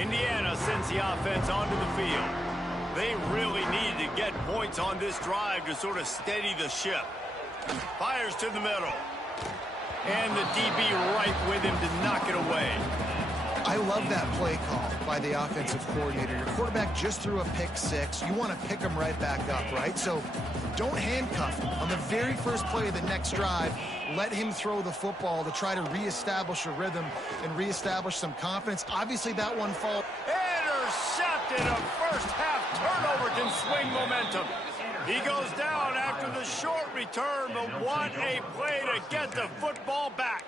Indiana sends the offense onto the field. They really needed to get points on this drive to sort of steady the ship. Fires to the middle. And the DB right with him to knock it away. I love that play call by the offensive coordinator. Your quarterback just threw a pick six. You want to pick him right back up, right? So don't handcuff him. On the very first play of the next drive, let him throw the football to try to reestablish a rhythm and reestablish some confidence. Obviously, that one fall. Intercepted. A first-half turnover can swing momentum. He goes down after the short return, but what a play to get the football back.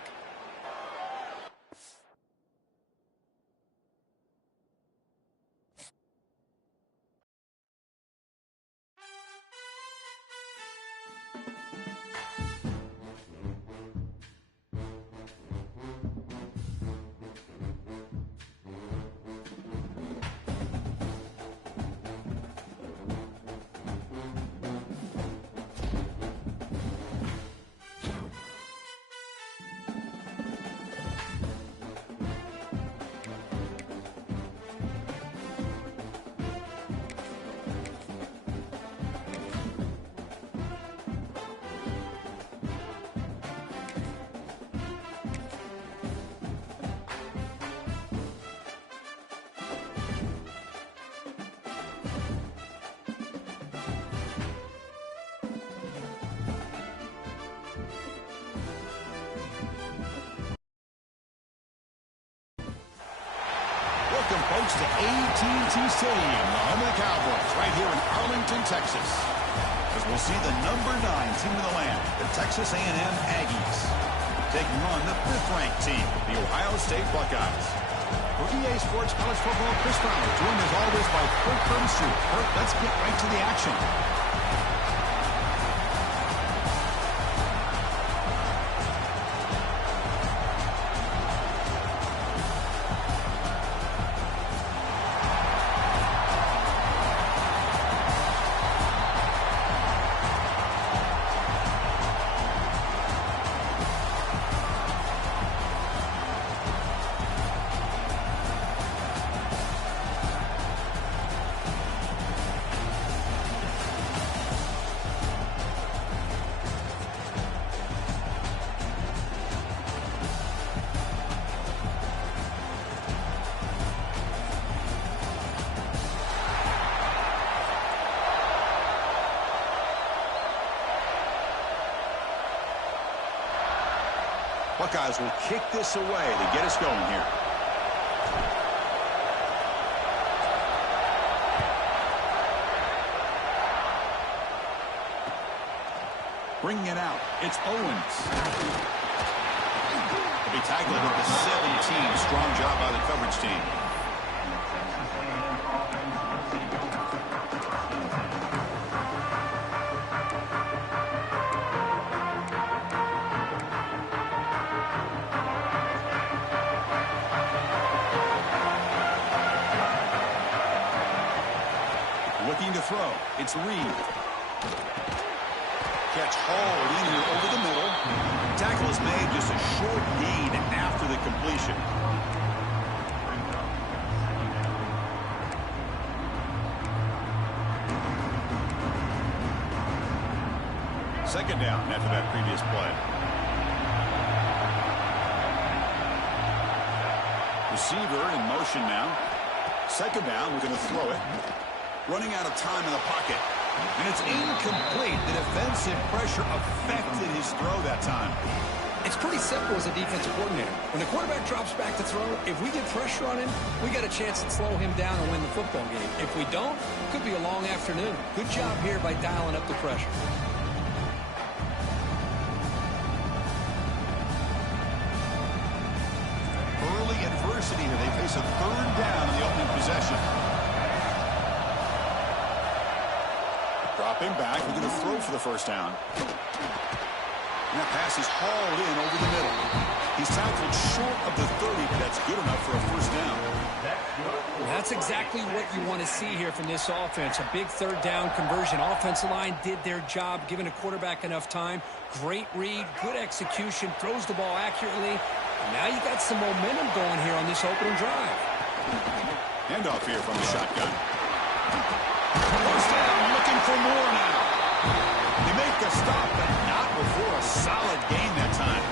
Welcome, folks, to AT&T Stadium, the home of the Cowboys, right here in Arlington, Texas. As we'll see the number 9 team in the land, the Texas A&M Aggies, taking on the 5th-ranked team, the Ohio State Buckeyes. For EA Sports College Football, Chris Fowler, joined as always by Kurt Curtis. Kurt, let's get right to the action. Buckeyes will kick this away to get us going here. Bringing it out, it's Owens. He'll be tackled at the 17. Strong job by the coverage team. Looking to throw. It's Reed. Catch hauled in here over the middle. Tackle is made, just a short gain after the completion. Second down after that previous play. Receiver in motion now. Second down, we're going to throw it. Running out of time in the pocket. And it's incomplete. The defensive pressure affected his throw that time. It's pretty simple as a defensive coordinator. When the quarterback drops back to throw, if we get pressure on him, we got a chance to slow him down and win the football game. If we don't, it could be a long afternoon. Good job here by dialing up the pressure. Early adversity here. They face a third down in the opening possession. Dropping back. We're going to throw for the first down. And that pass is hauled in over the middle. He's tackled short of the 30, but that's good enough for a first down. That's exactly what you want to see here from this offense. A big third down conversion. Offensive line did their job, giving a quarterback enough time. Great read, good execution, throws the ball accurately. And now you got some momentum going here on this opening drive. Handoff here from the shotgun. Goes down, looking for more now. They make the stop, but not before a solid gain that time.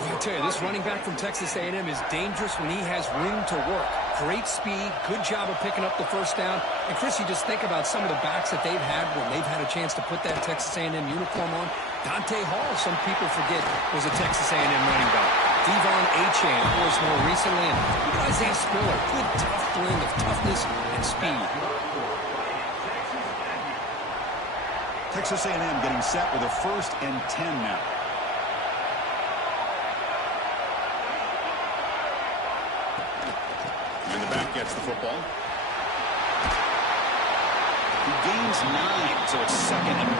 Well, I tell you, this running back from Texas A&M is dangerous when he has room to work. Great speed, good job of picking up the first down. And, Chris, you just think about some of the backs that they've had when they've had a chance to put that Texas A&M uniform on. Dante Hall, some people forget, was a Texas A&M running back. Devon Achane, of course, more recently. And even Isaiah Spiller, good tough blend of toughness and speed. Texas A&M getting set with a 1st and 10 now. And the back gets the football. He gains 9, so it's 2nd and 1.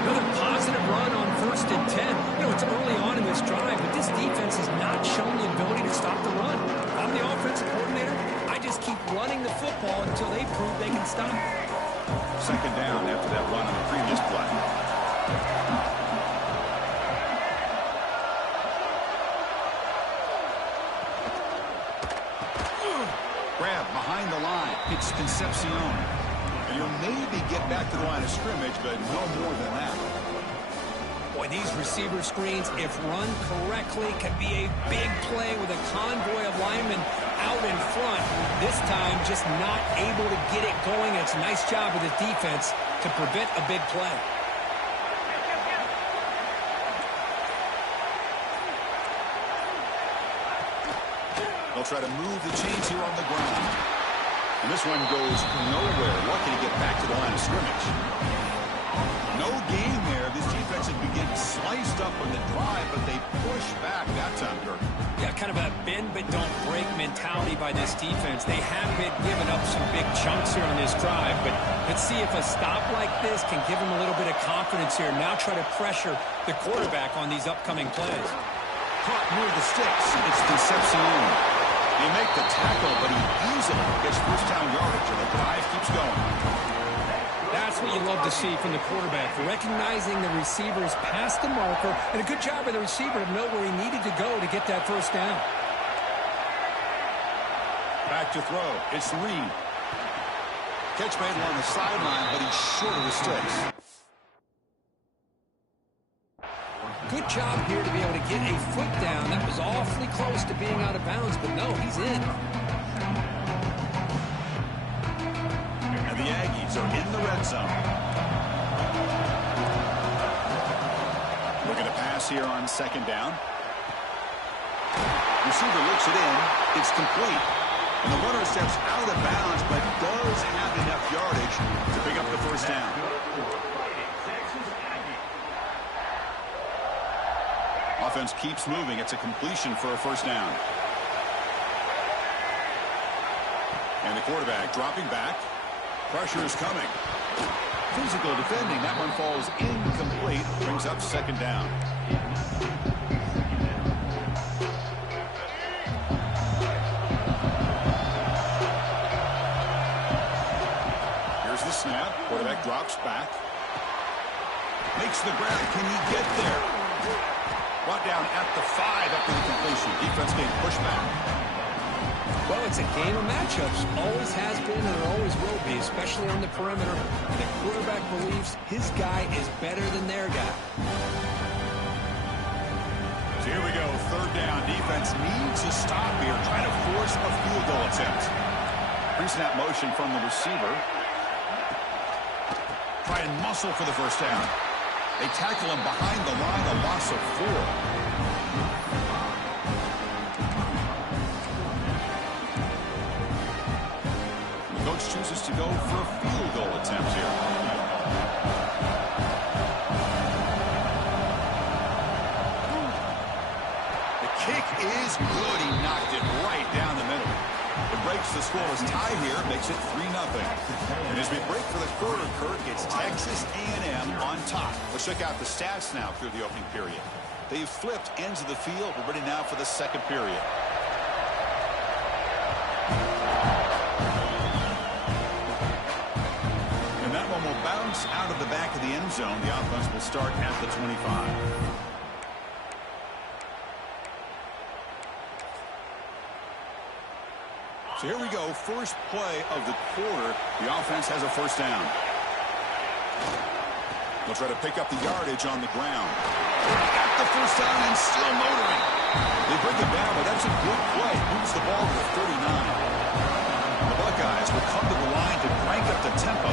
Another positive run on 1st and 10. You know, it's early on in this drive, but this defense has not shown the ability to stop the run. I'm the offensive coordinator. I just keep running the football until they prove they can stop it. 2nd down after that run on the previous play. Grab behind the line. It's Concepcion. And he'll maybe get back to the line of scrimmage, but no more than that. Boy, these receiver screens, if run correctly, can be a big play with a convoy of linemen out in front. This time, just not able to get it going. It's a nice job of the defense to prevent a big play. They'll try to move the chains here on the ground. And this one goes nowhere. Lucky to get back to the line of scrimmage. No gain there. This defense had been getting sliced up on the drive, but they push back that time, Kirk. Yeah, kind of a bend but don't break mentality by this defense. They have been giving up some big chunks here on this drive, but let's see if a stop like this can give them a little bit of confidence here. Now try to pressure the quarterback on these upcoming plays. Caught near the sticks. It's Concepcion. They make the tackle, but he easily gets 1st down yardage, and the drive keeps going. That's what you love to see from the quarterback, recognizing the receivers past the marker, and a good job of the receiver to know where he needed to go to get that 1st down. Back to throw. It's Reed. Catch made on the sideline, but he's short of the sticks. Good job here to be able to get a foot down. That was awfully close to being out of bounds, but no, he's in. And the Aggies are in the red zone. Looking to pass here on 2nd down. Receiver looks it in. It's complete. And the runner steps out of bounds, but does have enough yardage to pick up the 1st down. Offense keeps moving. It's a completion for a 1st down. And the quarterback dropping back. Pressure is coming. Physical defending. That one falls incomplete. Brings up 2nd down. Here's the snap. Quarterback drops back. Makes the grab. Can he get there? Brought down at the 5 after the completion. Defense being pushed back. Well, it's a game of matchups. Always has been and always will be, especially on the perimeter. The quarterback believes his guy is better than their guy. So here we go. 3rd down. Defense needs a stop here. Trying to force a field goal attempt. Pre-snap motion from the receiver. Try and muscle for the 1st down. They tackle him behind the line, a loss of 4. The coach chooses to go for a field goal attempt here. The kick is good. He knocked it right down the middle. It breaks the scoreless tie here, makes it 3-0. And as we break for the quarter, Kirk, it's Texas A&M on top. Let's check out the stats now through the opening period. They've flipped ends of the field. We're ready now for the 2nd period. And that one will bounce out of the back of the end zone. The offense will start at the 25. So here we go, first play of the quarter. The offense has a first down. They'll try to pick up the yardage on the ground. Got the first down and still motoring. They bring it down, but that's a good play. Moves the ball to the 39. The Buckeyes will come to the line to crank up the tempo.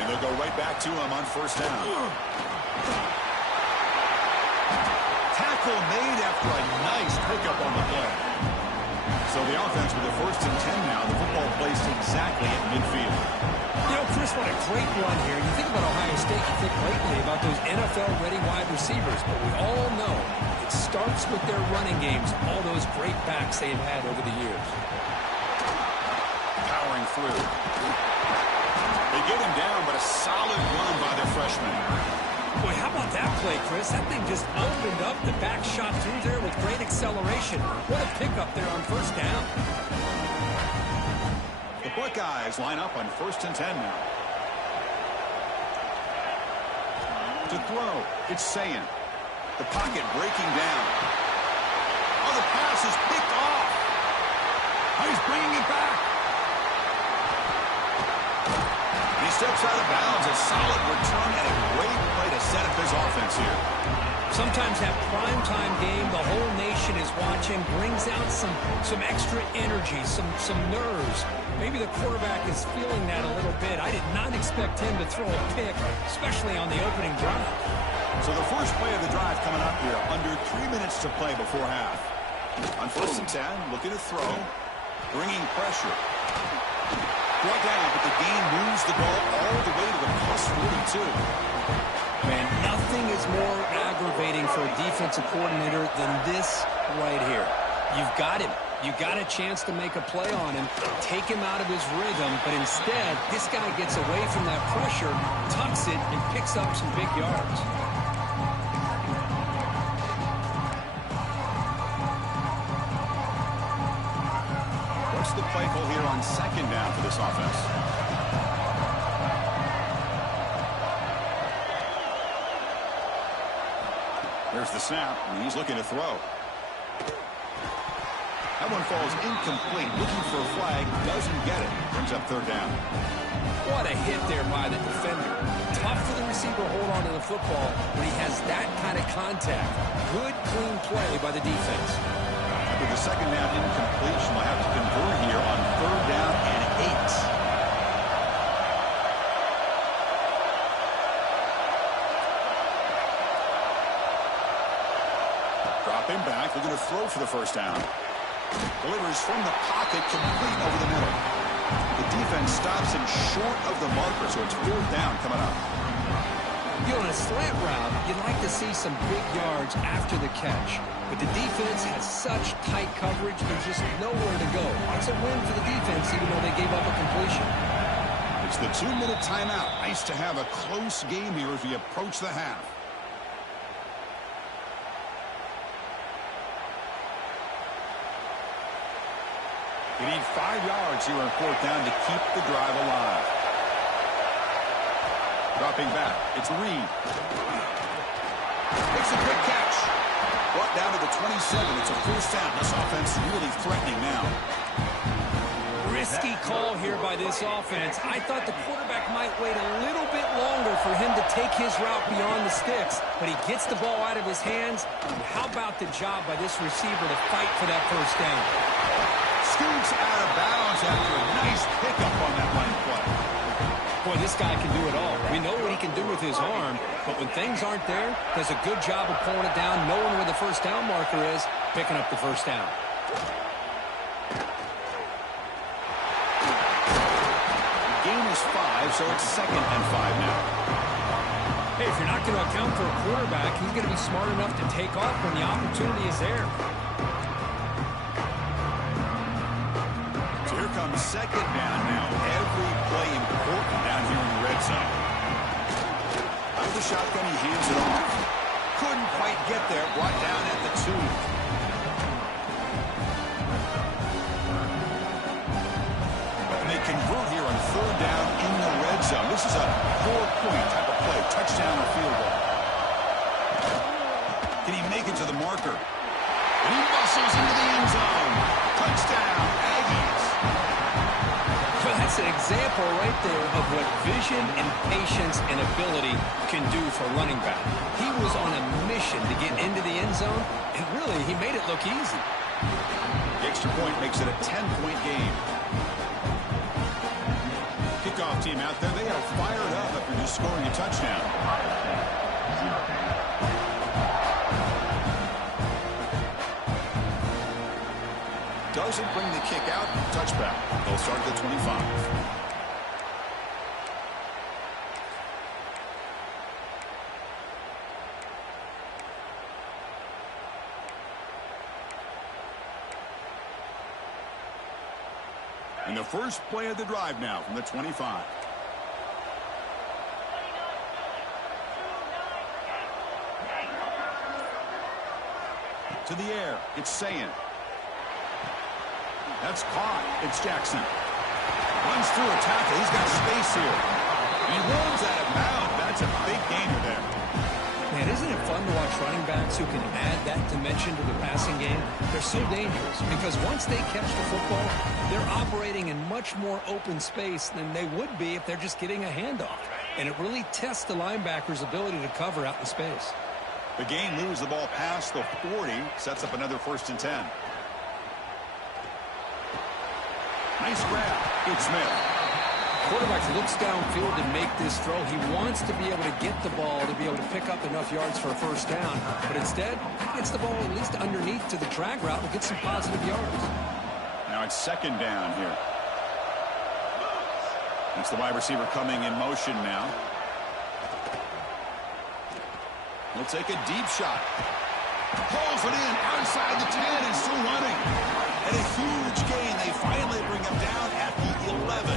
And they'll go right back to him on first down. Tackle made after a nice pickup on the play. So the offense with the first and 10 now. The football placed exactly at midfield. You know, Chris, what a great run here. You think about Ohio State, you think lately about those NFL-ready wide receivers, but we all know it starts with their running games, all those great backs they've had over the years. Powering through. They get him down, but a solid run by their freshman. Boy, how about that play, Chris? That thing just opened up. The back shot through there with great acceleration. What a pickup there on first down. The Buckeyes line up on first and 10 now. To throw, it's Sayin. The pocket breaking down. Oh, the pass is picked off. Oh, he's bringing it back. And he steps out of bounds. A solid return and a great play to set up his offense here. Sometimes that primetime game, the whole nation is watching, brings out some extra energy, some nerves. Maybe the quarterback is feeling that a little bit. I did not expect him to throw a pick, especially on the opening drive. So the first play of the drive coming up here, under 3 minutes to play before half. On first and 10, looking to throw, bringing pressure. Brought down, but the game moves the ball all the way to the plus 42. Man, nothing is more aggravating for a defensive coordinator than this right here. You've got him. You got a chance to make a play on him, take him out of his rhythm, but instead, this guy gets away from that pressure, tucks it, and picks up some big yards. What's the play call here on second down for this offense? There's the snap, and he's looking to throw. That one falls incomplete. Looking for a flag, doesn't get it. Brings up third down. What a hit there by the defender. Tough for the receiver to hold on to the football when he has that kind of contact. Good, clean play by the defense. After the second down incompletion, we'll have to convert here on third down and 8. Dropping back, looking to throw for the first down. Delivers from the pocket, complete over the middle. The defense stops him short of the marker, so it's fourth down coming up. You know, on a slant route, you'd like to see some big yards after the catch. But the defense has such tight coverage, there's just nowhere to go. It's a win for the defense, even though they gave up a completion. It's the 2-minute timeout. Nice to have a close game here as we approach the half. You need 5 yards here on fourth down to keep the drive alive. Dropping back, it's Reed. Makes a quick catch. Brought down to the 27. It's a first down. This offense really threatening now. Risky call here by this offense. I thought the quarterback might wait a little bit longer for him to take his route beyond the sticks, but he gets the ball out of his hands. And how about the job by this receiver to fight for that first down? Scoots out of bounds after a nice pickup on that line play. Boy, this guy can do it all. We know what he can do with his arm, but when things aren't there, does a good job of pulling it down, knowing where the first down marker is, picking up the first down. The game is 5, so it's 2nd and 5 now. Hey, if you're not going to account for a quarterback, he's going to be smart enough to take off when the opportunity is there. Here comes second down now. Every play important down here in the red zone. Out of the shotgun, he hands it off. Couldn't quite get there. Brought down at the 2. And they convert here on third down in the red zone. This is a 4-point type of play. Touchdown or field goal. Can he make it to the marker? And he muscles into the end zone. Touchdown. an example right there of what vision and patience and ability can do for a running back. He was on a mission to get into the end zone, and really, he made it look easy. The extra point makes it a 10-point game. Kickoff team out there, they are fired up after just scoring a touchdown. Doesn't bring the kick out. Touchback. They'll start at the 25. And the first play of the drive now from the 25. To the air. It's Sayin. That's caught. It's Jackson. Runs through a tackle. He's got space here. And he runs out of bounds. That's a big gainer there. Man, isn't it fun to watch running backs who can add that dimension to the passing game? They're so dangerous because once they catch the football, they're operating in much more open space than they would be if they're just getting a handoff. And it really tests the linebacker's ability to cover out in space. The game moves the ball past the 40. Sets up another 1st and 10. Nice grab. It's Smith. Quarterback looks downfield to make this throw. He wants to be able to get the ball to be able to pick up enough yards for a 1st down. But instead, he gets the ball at least underneath to the drag route and get some positive yards. Now it's 2nd down here. It's the wide receiver coming in motion now. He'll take a deep shot. Pulls it in outside the 10 and still running. And a huge gain. They finally bring him down at the 11.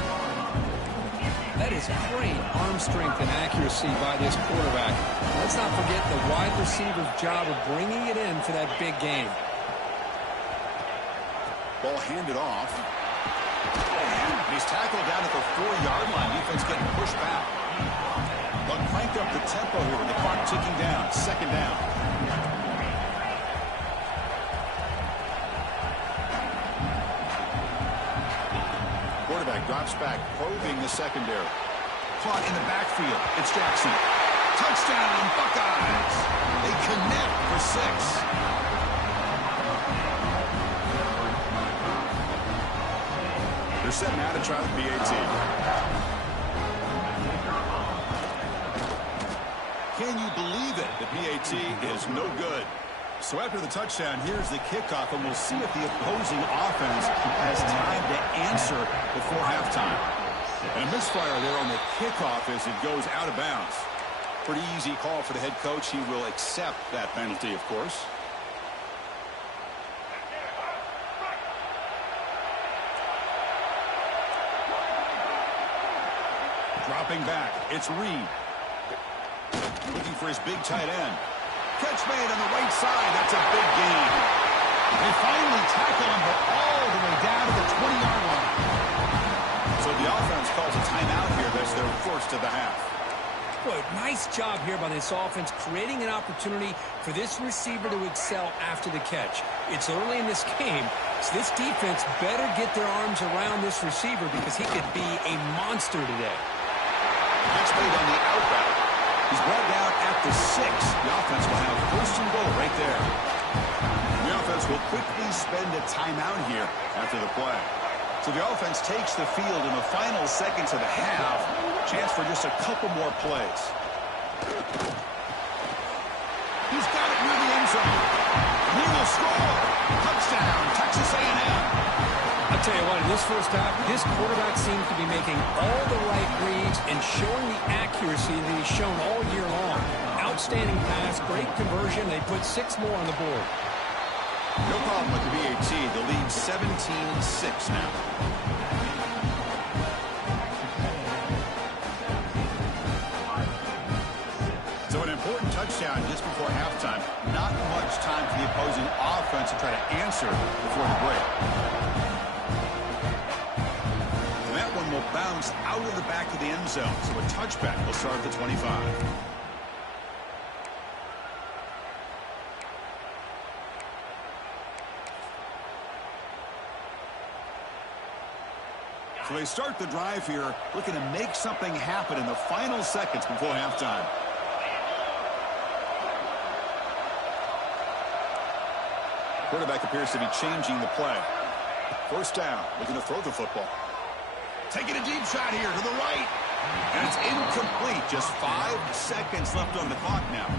That is great arm strength and accuracy by this quarterback. Let's not forget the wide receiver's job of bringing it in for that big game. Ball handed off. And he's tackled down at the 4-yard line. Defense getting pushed back. They'll crank up the tempo here with the clock ticking down. 2nd down. Quarterback drops back, probing the secondary. Caught in the backfield. It's Jackson. Touchdown, Buckeyes. They connect for 6. They're setting out to try the BAT. Can you believe it? The BAT is no good. So after the touchdown, here's the kickoff, and we'll see if the opposing offense has time to answer before halftime. And a misfire there on the kickoff as it goes out of bounds. Pretty easy call for the head coach. He will accept that penalty, of course. Dropping back, it's Reed. Looking for his big tight end. Catch made on the right side. That's a big gain. They finally tackle him, but all the way down to the 20-yard line. So the offense calls a timeout here. That's their 1st of the half. Boy, nice job here by this offense, creating an opportunity for this receiver to excel after the catch. It's early in this game, so this defense better get their arms around this receiver because he could be a monster today. Catch made on the out route. He's brought down at the 6. The offense will have 1st and goal right there. The offense will quickly spend a timeout here after the play. So the offense takes the field in the final seconds of the half. Chance for just a couple more plays. He's got it near the end zone. He will score. Touchdown, Texas A&M. I'll tell you what, in this 1st half, this quarterback seems to be making all the right reads and showing the accuracy that he's shown all year long. Outstanding pass, great conversion. They put 6 more on the board. No problem with the BAT. The lead 17-6 now. So an important touchdown just before halftime. Not much time for the opposing offense to try to answer before the break. And that one will bounce out of the back of the end zone. So a touchback will start at the 25. So they start the drive here, looking to make something happen in the final seconds before halftime. Quarterback appears to be changing the play. First down, looking to throw the football. Taking a deep shot here to the right. And it's incomplete. Just 5 seconds left on the clock now.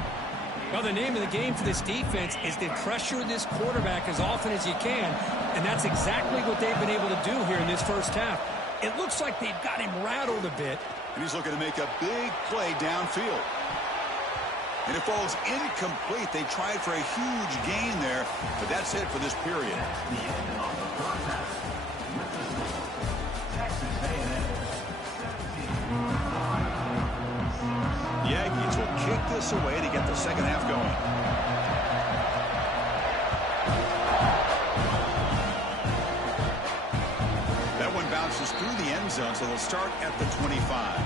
Well, the name of the game for this defense is to pressure this quarterback as often as you can, and that's exactly what they've been able to do here in this first half. It looks like they've got him rattled a bit. And he's looking to make a big play downfield. And it falls incomplete. They tried for a huge gain there, but that's it for this period. The Aggies will kick this away to get the second half going. That one bounces through the end zone, so they'll start at the 25.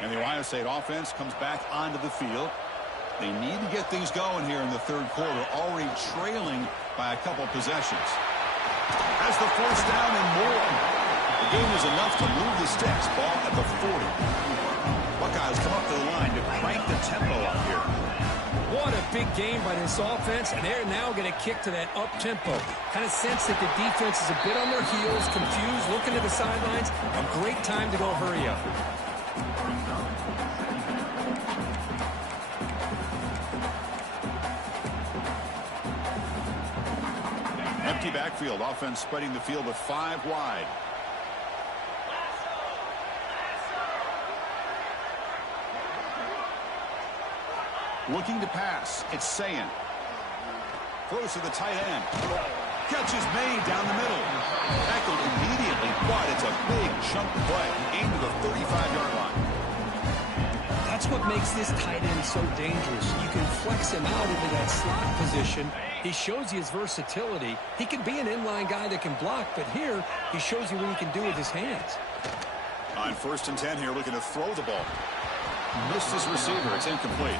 And the Ohio State offense comes back onto the field. They need to get things going here in the third quarter, already trailing by a couple possessions. Has the first down and more. The gain is enough to move the sticks. Ball at the 40. Buckeyes come up to the line to crank the tempo up here. What a big game by this offense, and they're now going to kick to that up-tempo. Kind of sense that the defense is a bit on their heels, confused, looking to the sidelines. A great time to go hurry up. Empty backfield. Offense spreading the field with 5 wide. Looking to pass. It's Sayin. Throws to the tight end. Catch is made down the middle. Tackled immediately, but it's a big chunk play. Aimed to the 35-yard line. That's what makes this tight end so dangerous. You can flex him out into that slot position. He shows you his versatility. He can be an inline guy that can block, but here he shows you what he can do with his hands. On 1st and 10 here, looking to throw the ball. Missed his receiver. It's incomplete.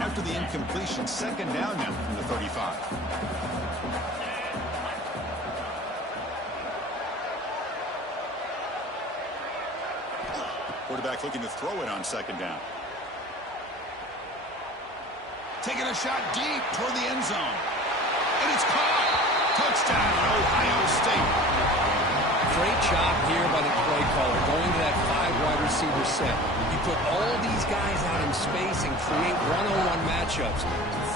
After the incompletion, second down now from the 35. Quarterback looking to throw it on second down. Taking a shot deep toward the end zone. And it's caught. Touchdown, Ohio State. Great job here by the play caller, going to that 5-wide receiver set. You put all these guys out in space and create one-on-one matchups.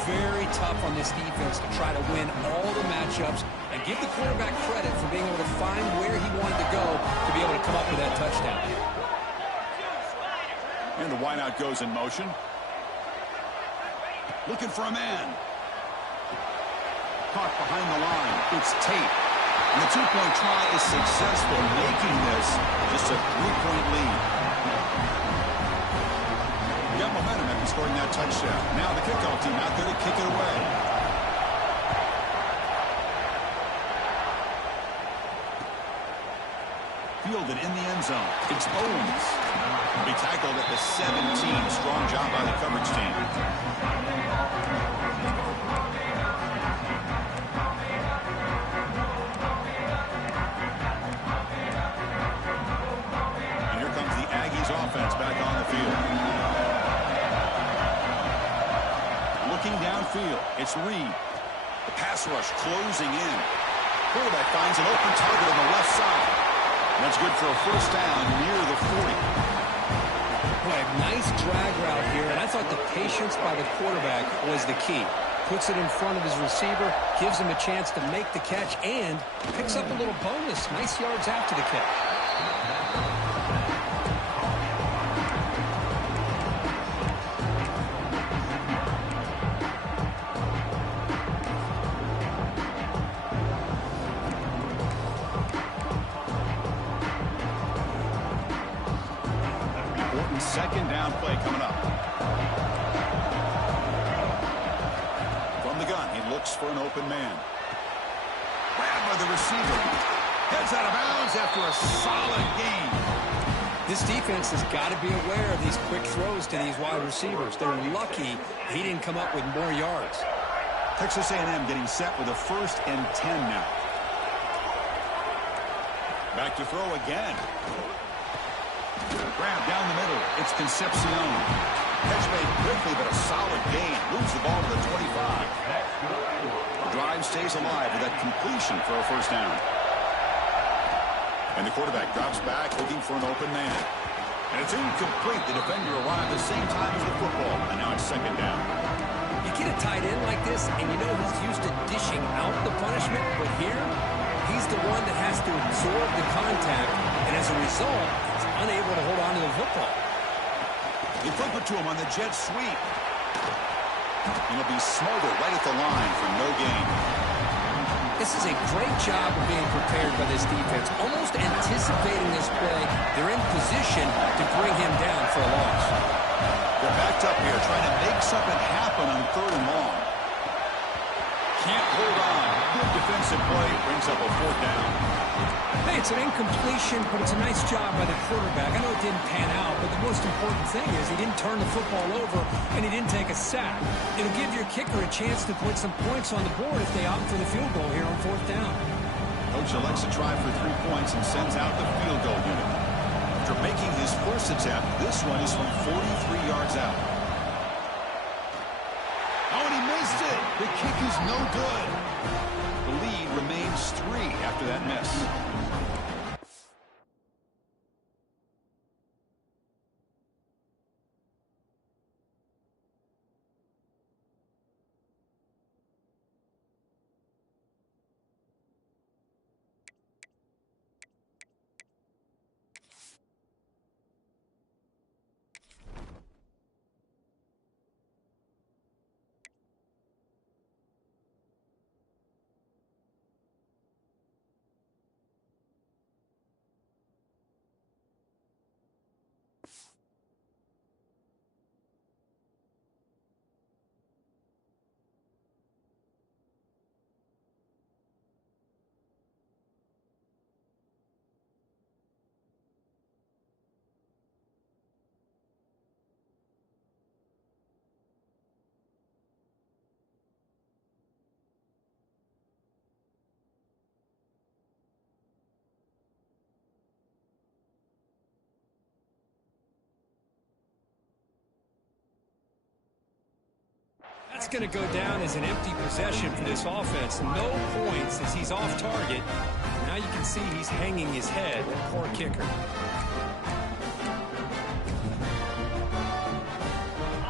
Very tough on this defense to try to win all the matchups and give the quarterback credit for being able to find where he wanted to go to be able to come up with that touchdown. And the wideout goes in motion. Looking for a man. Caught behind the line. It's Tate. And the 2-point try is successful, making this just a 3-point lead. Got momentum after scoring that touchdown. Now the kickoff team out there to kick it away. Fielded in the end zone. It's Owens. He tackled at the 17. Strong job by the coverage team. Offense back on the field. Looking downfield, it's Reed. The pass rush closing in. Quarterback finds an open target on the left side. And that's good for a first down near the 40. Boy, nice drag route here, and I thought the patience by the quarterback was the key. Puts it in front of his receiver, gives him a chance to make the catch, and picks up a little bonus. Nice yards after the catch. Second down play coming up. From the gun, he looks for an open man. Grabbed by the receiver. Heads out of bounds after a solid gain. This defense has got to be aware of these quick throws to these wide receivers. They're lucky he didn't come up with more yards. Texas A&M getting set with a 1st and 10 now. Back to throw again. Grab down the middle. It's Concepcion. Catch made quickly, but a solid gain. Moves the ball to the 25. The drive stays alive with that completion for a 1st down. And the quarterback drops back looking for an open man. And it's incomplete. The defender arrived at the same time as the football. And now it's 2nd down. You get a tight end like this, and you know he's used to dishing out the punishment, but here, he's the one that has to absorb the contact, and as a result, he's unable to hold on to the football. They flip it to him on the jet sweep. And he'll be smothered right at the line for no gain. This is a great job of being prepared by this defense. Almost anticipating this play, they're in position to bring him down for a loss. They're backed up here trying to make something happen on 3rd and long. Can't hold on. Good defensive play. Brings up a 4th down. Hey, it's an incompletion, but it's a nice job by the quarterback. I know it didn't pan out, but the most important thing is he didn't turn the football over and he didn't take a sack. It'll give your kicker a chance to put some points on the board if they opt for the field goal here on 4th down. Coach elects to try for 3 points and sends out the field goal unit. After making his 1st attempt, this one is from 43 yards out. Oh, and he missed it. The kick is no good. The lead remains 3 after that miss. That's going to go down as an empty possession for this offense. No points as he's off target. Now you can see he's hanging his head. Poor kicker.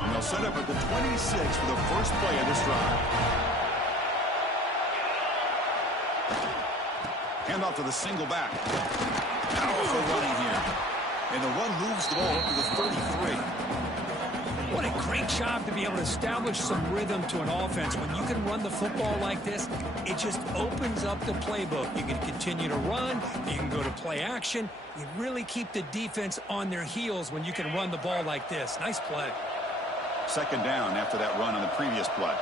And they'll set up at the 26 for the 1st play of this drive. Hand off to the single back. Powerful running here. And the run moves the ball up to the 33. What a great job to be able to establish some rhythm to an offense. When you can run the football like this, it just opens up the playbook. You can continue to run. You can go to play action. You really keep the defense on their heels when you can run the ball like this. Nice play. 2nd down after that run on the previous play.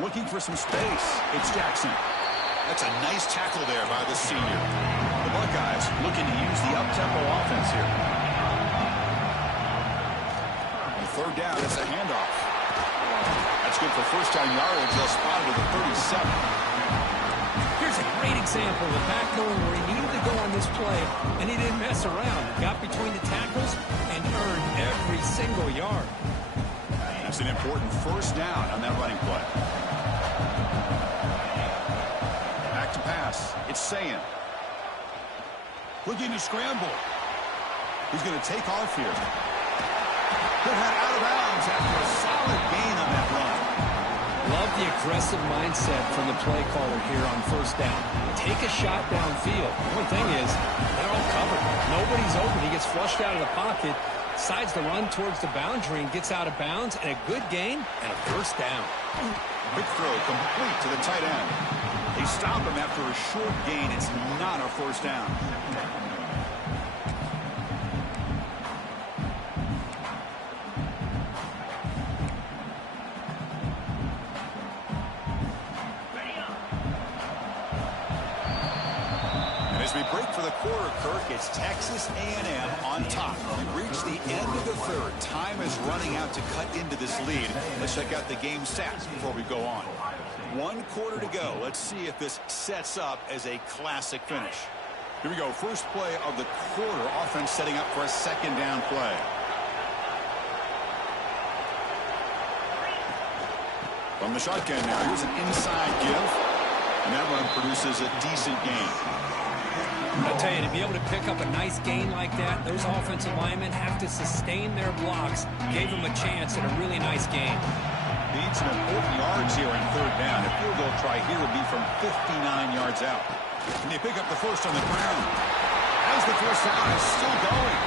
Looking for some space. It's Jackson. That's a nice tackle there by the senior. The Buckeyes looking to use the up-tempo offense here. 3rd down, it's a handoff. That's good for 1st down yardage. They'll spot it at the 37. Here's a great example of the back knowing where he needed to go on this play, and he didn't mess around. He got between the tackles and earned every single yard. That's an important 1st down on that running play. Back to pass. It's Sayin. Looking to scramble. He's going to take off here. Put that out of bounds after a solid gain on that run. Love the aggressive mindset from the play caller here on 1st down. Take a shot downfield. The only thing is, they're all covered. Nobody's open. He gets flushed out of the pocket, decides to run towards the boundary and gets out of bounds, and a good gain and a 1st down. Quick throw complete to the tight end. They stop him after a short gain. It's not a 1st down. As we break for the quarter, Kirk, it's Texas A&M on top. We've reached the end of the third. Time is running out to cut into this lead. Let's check out the game stats before we go on. 1 quarter to go. Let's see if this sets up as a classic finish. Here we go. First play of the quarter. Offense setting up for a second down play. From the shotgun now, here's an inside give. And that run produces a decent gain. I'll tell you, to be able to pick up a nice gain like that, those offensive linemen have to sustain their blocks. Gave them a chance at a really nice gain. Need some important yards here in third down. A field goal try here would be from 59 yards out. And they pick up the first on the ground. As the first down is still going.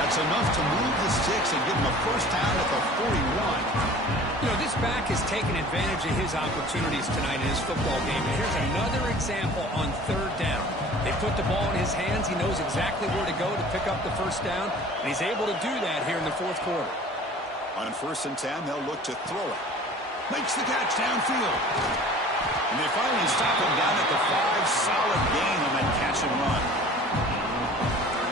That's enough to move the sticks and give them a first down at the 41. You know, this back has taken advantage of his opportunities tonight in his football game. And here's another example on third down. They put the ball in his hands. He knows exactly where to go to pick up the first down. And he's able to do that here in the fourth quarter. On 1st and 10, they'll look to throw it. Makes the catch downfield. And they finally stop him down at the 5. Solid gain on that catch and run.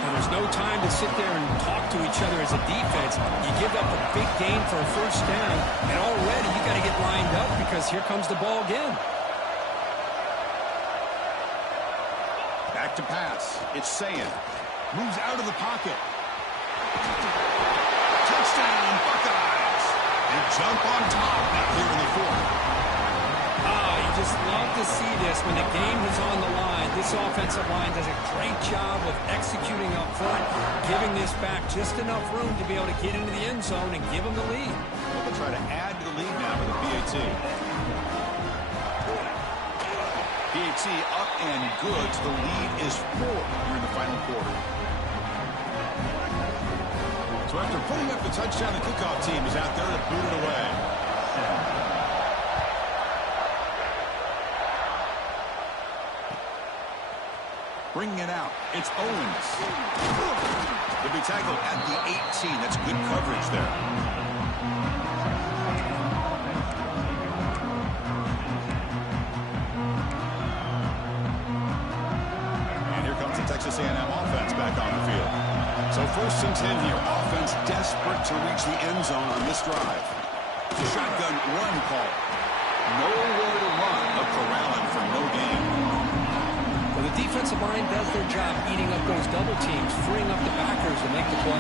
And there's no time to sit there and talk to each other as a defense. You give up a big gain for a first down, and already you got to get lined up because here comes the ball again. Back to pass. It's Sayan. Moves out of the pocket. Touchdown, Buckeyes. And jump on top now here in the fourth. You just love to see this when the game is on the line. This offensive line does a great job of executing up front, giving this back just enough room to be able to get into the end zone and give them the lead. They'll try to add to the lead now with the PAT. PAT up and good. So the lead is 4 here in the final quarter. So after putting up the touchdown, the kickoff team is out there to boot it away. Bringing it out. It's Owens. He'll be tackled at the 18. That's good coverage there. And here comes the Texas A&M offense back on the field. So 1st and 10 here. Offense desperate to reach the end zone on this drive. The shotgun run call. Nowhere to run. Up corralling for no gain. Well, the defensive line does their job eating up those double teams, freeing up the backers to make the play.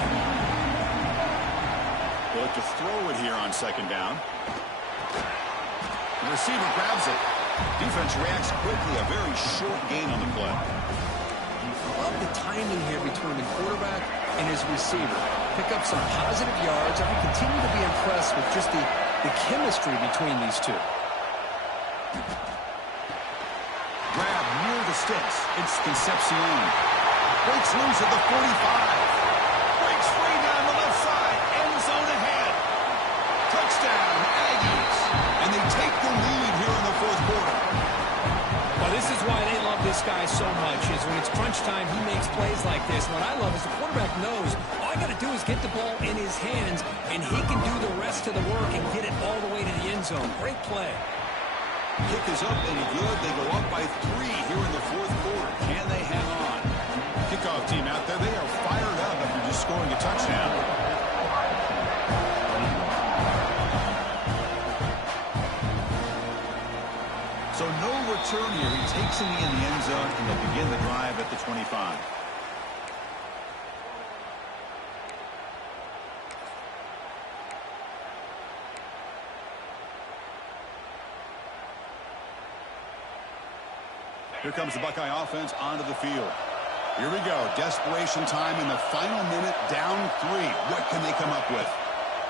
They'll look to throw it here on 2nd down. The receiver grabs it. Defense reacts quickly. A very short gain on the play. I love the timing here between the quarterback and his receiver. Pick up some positive yards. I continue to be impressed with just the chemistry between these two. Grab near the sticks. It's Concepcion. Breaks loose at the 45. Breaks free down the left side. End zone ahead. Touchdown, Aggies. And they take the lead here in the fourth quarter. Well, this is why they love this guy so much, is when it's crunch time, he makes plays like this. What I love is the quarterback knows all I got to do is get the ball in his hands, and he can do the rest of the work and get it all the way to the end zone. Great play. Kick is up and good. They go up by 3 here in the fourth quarter. Can they hang on? Kickoff team out there. They are fired up after just scoring a touchdown. So no return here. He takes it in the end zone, and they'll begin the drive at the 25. Here comes the Buckeye offense onto the field. Here we go. Desperation time in the final minute. Down 3. What can they come up with?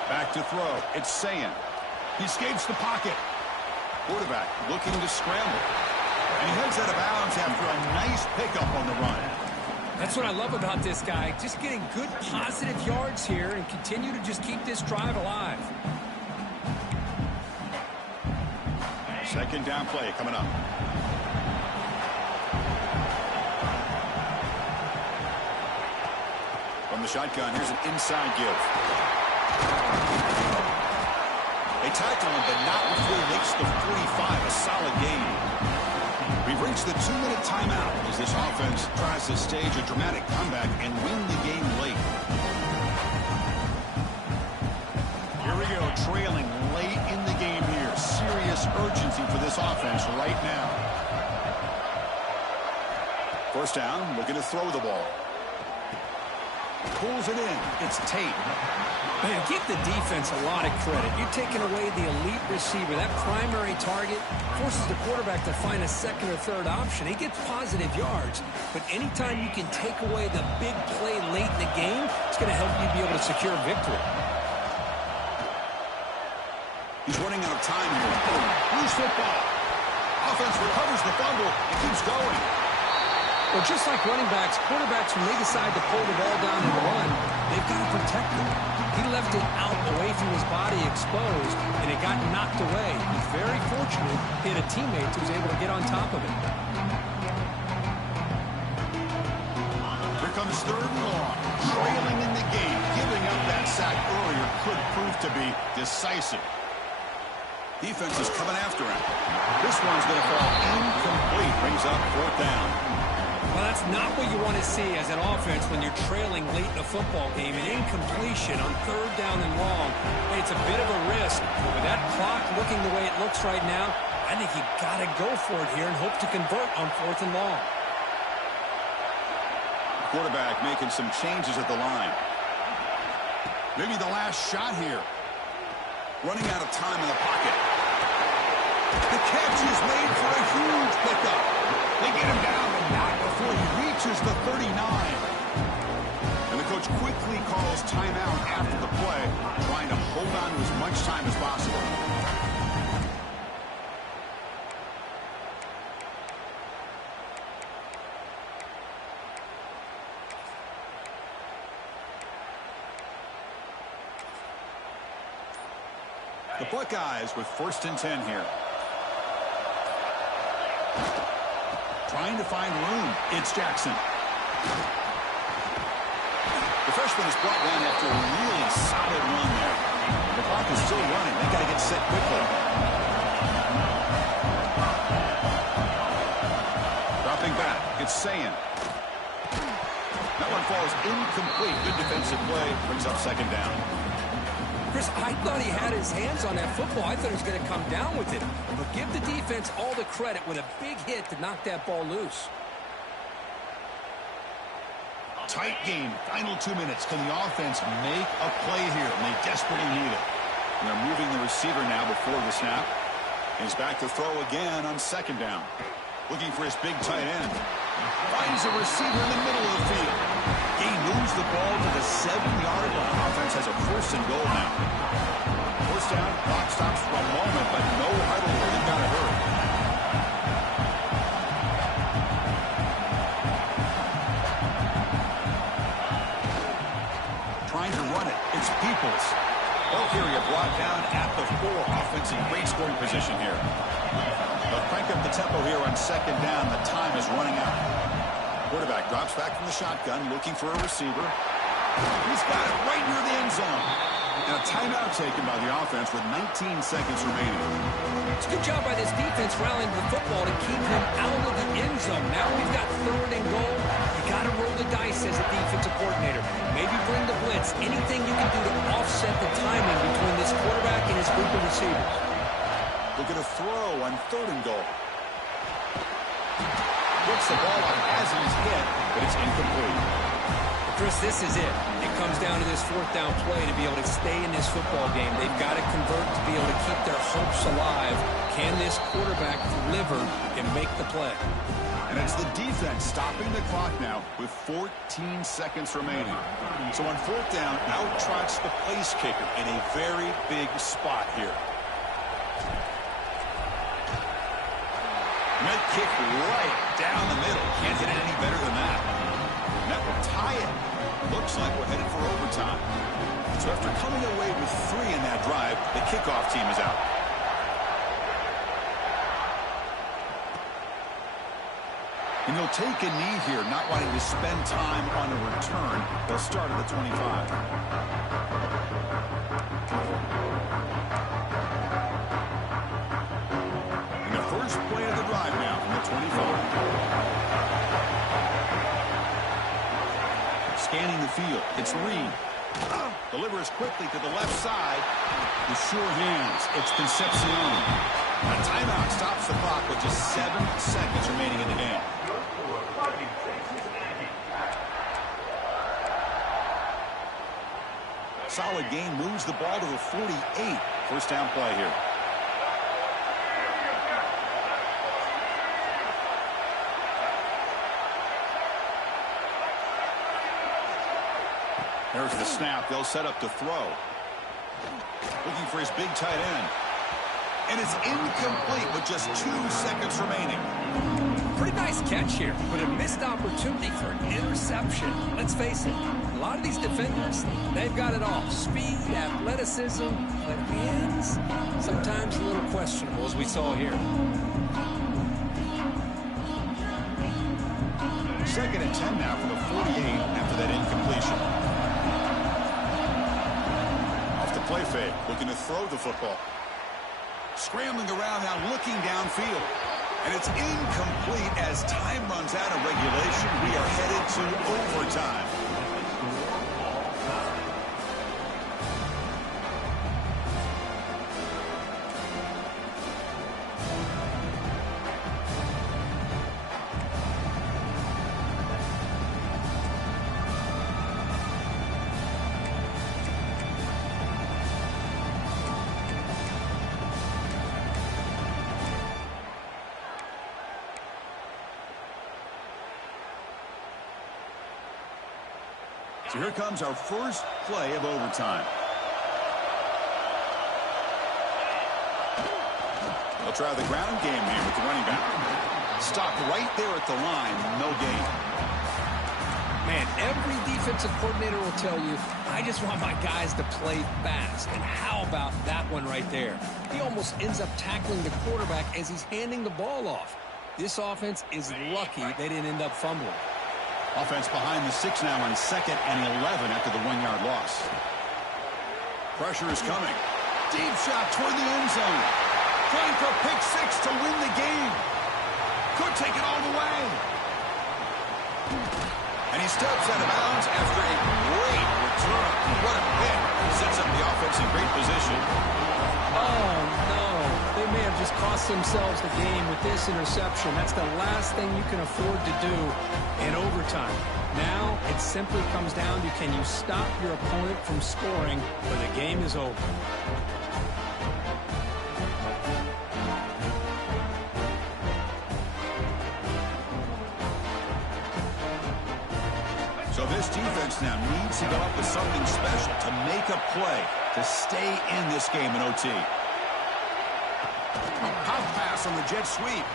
Back to throw. It's Sayan. He escapes the pocket. Quarterback looking to scramble. And he heads out of bounds after a nice pickup on the run. That's what I love about this guy. Just getting good positive yards here and continue to just keep this drive alive. 2nd down play coming up. From the shotgun, here's an inside give. They tackle him, but not before he makes the 45. A solid gain. We've reached the 2-minute timeout as this offense tries to stage a dramatic comeback and win the game late. Here we go, trailing late in the game here. Serious urgency for this offense right now. First down, looking to throw the ball. Pulls it in. It's Tate. Man, give the defense a lot of credit. You're taking away the elite receiver. That primary target forces the quarterback to find a second or third option. He gets positive yards, but anytime you can take away the big play late in the game, it's going to help you be able to secure victory. He's running out of time here. Loose football. Offense recovers the fumble and keeps going. Well, just like running backs, quarterbacks, when they decide to pull the ball down and run, they've got to protect it. He left it out away from his body exposed, and it got knocked away. He's very fortunate he had a teammate who was able to get on top of it. Here comes third and long. Trailing in the game. Giving up that sack earlier could prove to be decisive. Defense is coming after him. This one's going to fall incomplete. Brings up fourth down. Well, that's not what you want to see as an offense when you're trailing late in a football game. An incompletion on third down and long. Hey, it's a bit of a risk. But with that clock looking the way it looks right now, I think you've got to go for it here and hope to convert on fourth and long. Quarterback making some changes at the line. Maybe the last shot here. Running out of time in the pocket. The catch is made for a huge pickup. They get him down, but not before he reaches the 39. And the coach quickly calls timeout after the play, trying to hold on to as much time as possible. The Buckeyes with 1st and 10 here. Trying to find room. It's Jackson. The freshman is brought down after a really solid run there. The clock is still running. They got to get set quickly. Dropping back. It's Sayin. That one falls incomplete. Good defensive play. Brings up second down. Chris, I thought he had his hands on that football. I thought he was going to come down with it. But give the defense all the credit with a big hit to knock that ball loose. Tight game. Final 2 minutes. Can the offense make a play here? And they desperately need it. And they're moving the receiver now before the snap. He's back to throw again on second down. Looking for his big tight end. Finds a receiver in the middle of the field. He moves the ball to the 7-yard line. Offense has a 1st and goal now. First down, clock stops for a moment, but no huddle here. They've got to hurry. Trying to run it. It's Peoples. Both area brought down at the 4. Offense in great scoring position here. They'll crank up the tempo here on second down. The time is running out. Quarterback drops back from the shotgun, looking for a receiver. He's got it right near the end zone. And a timeout taken by the offense with 19 seconds remaining. It's a good job by this defense rallying the football to keep him out of the end zone. Now we've got 3rd and goal. You got to roll the dice as a defensive coordinator. Maybe bring the blitz. Anything you can do to offset the timing between this quarterback and his group of receivers. Look at a throw on 3rd and goal. Puts the ball on as he's hit, but it's incomplete. Chris, this is it. It comes down to this 4th down play to be able to stay in this football game. They've got to convert to be able to keep their hopes alive. Can this quarterback deliver and make the play? And it's the defense stopping the clock now with 14 seconds remaining. So on 4th down, out trots the place kicker in a very big spot here. Net kick right down the middle. Can't hit it any better than that. And that will tie it. Looks like we're headed for overtime. So after coming away with 3 in that drive, the kickoff team is out. And he'll take a knee here, not wanting to spend time on a return. They'll start at the 25. And the first play of the drive now from the 25. scanning the field. It's Reed. Delivers quickly to the left side. With sure hands, it's Concepcion. A timeout stops the clock with just 7 seconds remaining in the game. Solid gain moves the ball to the 48. First down play here. There's the snap. They'll set up to throw. Looking for his big tight end. And it's incomplete with just 2 seconds remaining. Pretty nice catch here, but a missed opportunity for an interception. Let's face it, a lot of these defenders, they've got it all. Speed, athleticism, but hands, sometimes a little questionable, as we saw here. 2nd and 10 now for the 48 after that incompletion. Off the play fake, looking to throw the football. Scrambling around now, looking downfield. And it's incomplete as time runs out of regulation. We are headed to overtime. So here comes our first play of overtime. They'll try the ground game here with the running back. Stopped right there at the line, no gain. Man, every defensive coordinator will tell you, I just want my guys to play fast. And how about that one right there? He almost ends up tackling the quarterback as he's handing the ball off. This offense is lucky they didn't end up fumbling. Offense behind the 6 now on 2nd and 11 after the 1-yard loss. Pressure is coming. Deep shot toward the end zone. Trying for pick 6 to win the game. Could take it all the way. And he steps out of bounds after a great return. What a pick. Sets up the offense in great position. Oh, no. They may have just cost themselves the game with this interception. That's the last thing you can afford to do in overtime. Now it simply comes down to, can you stop your opponent from scoring, or the game is over. So this defense now needs to go up with something special to make a play to stay in this game in OT. Pop pass on the jet sweep.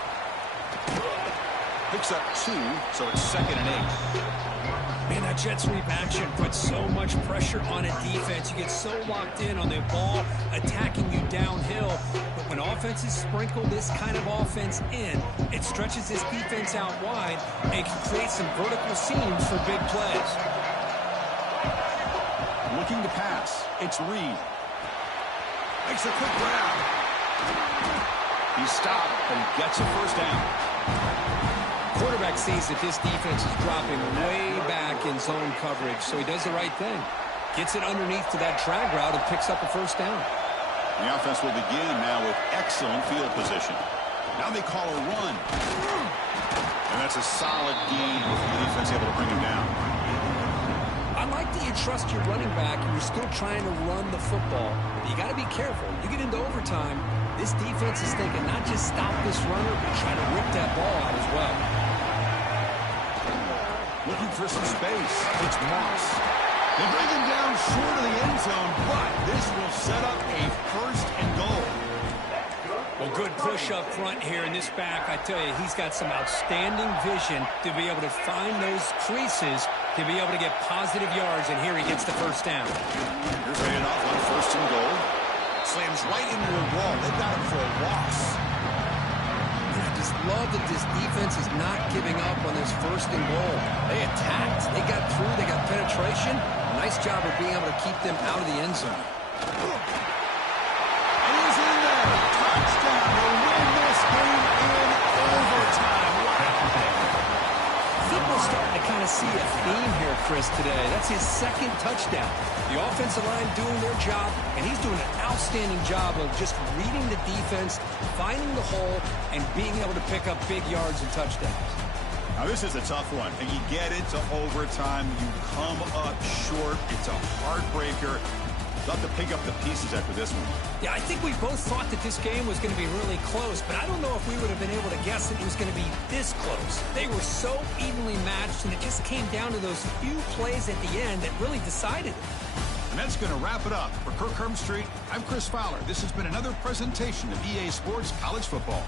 Picks up 2, so it's 2nd and 8. Man, that jet sweep action puts so much pressure on a defense. You get so locked in on the ball attacking you downhill. But when offenses sprinkle this kind of offense in, it stretches this defense out wide and can create some vertical seams for big plays. Looking to pass. It's Reed. Makes a quick grab. He stopped, but he gets a first down. Quarterback sees that this defense is dropping way back in zone coverage, so he does the right thing. Gets it underneath to that drag route and picks up a first down. The offense will begin now with excellent field position. Now they call a run. And that's a solid gain with the defense able to bring him down. I like that you trust your running back and you're still trying to run the football. But you got to be careful. You get into overtime, this defense is thinking not just stop this runner, but try to rip that ball out as well. Looking for some space. It's Moss. They bring him down short of the end zone, but this will set up a 1st and goal. Well, good push up front here in this back. I tell you, he's got some outstanding vision to be able to find those creases, to be able to get positive yards, and here he gets the first down. Here's handed off on 1st and goal. Slams right into a wall. They've got him for a loss. I just love that this defense is not giving up on this 1st and goal. They attacked. They got through. They got penetration. Nice job of being able to keep them out of the end zone. And he's in there. Touchdown to win this game in overtime. Wow. think we're starting to kind of see a theme here, Chris, today. That's his second touchdown. The offensive line doing their job, and he's doing an outstanding job of just reading the defense, finding the hole, and being able to pick up big yards and touchdowns. Now, this is a tough one, and you get it to overtime. You come up short. It's a heartbreaker. You'll have to pick up the pieces after this one. Yeah, I think we both thought that this game was going to be really close, but I don't know if we would have been able to guess that it was going to be this close. They were so evenly matched, and it just came down to those few plays at the end that really decided it. And that's going to wrap it up. For Kirk Street, I'm Chris Fowler. This has been another presentation of EA Sports College Football.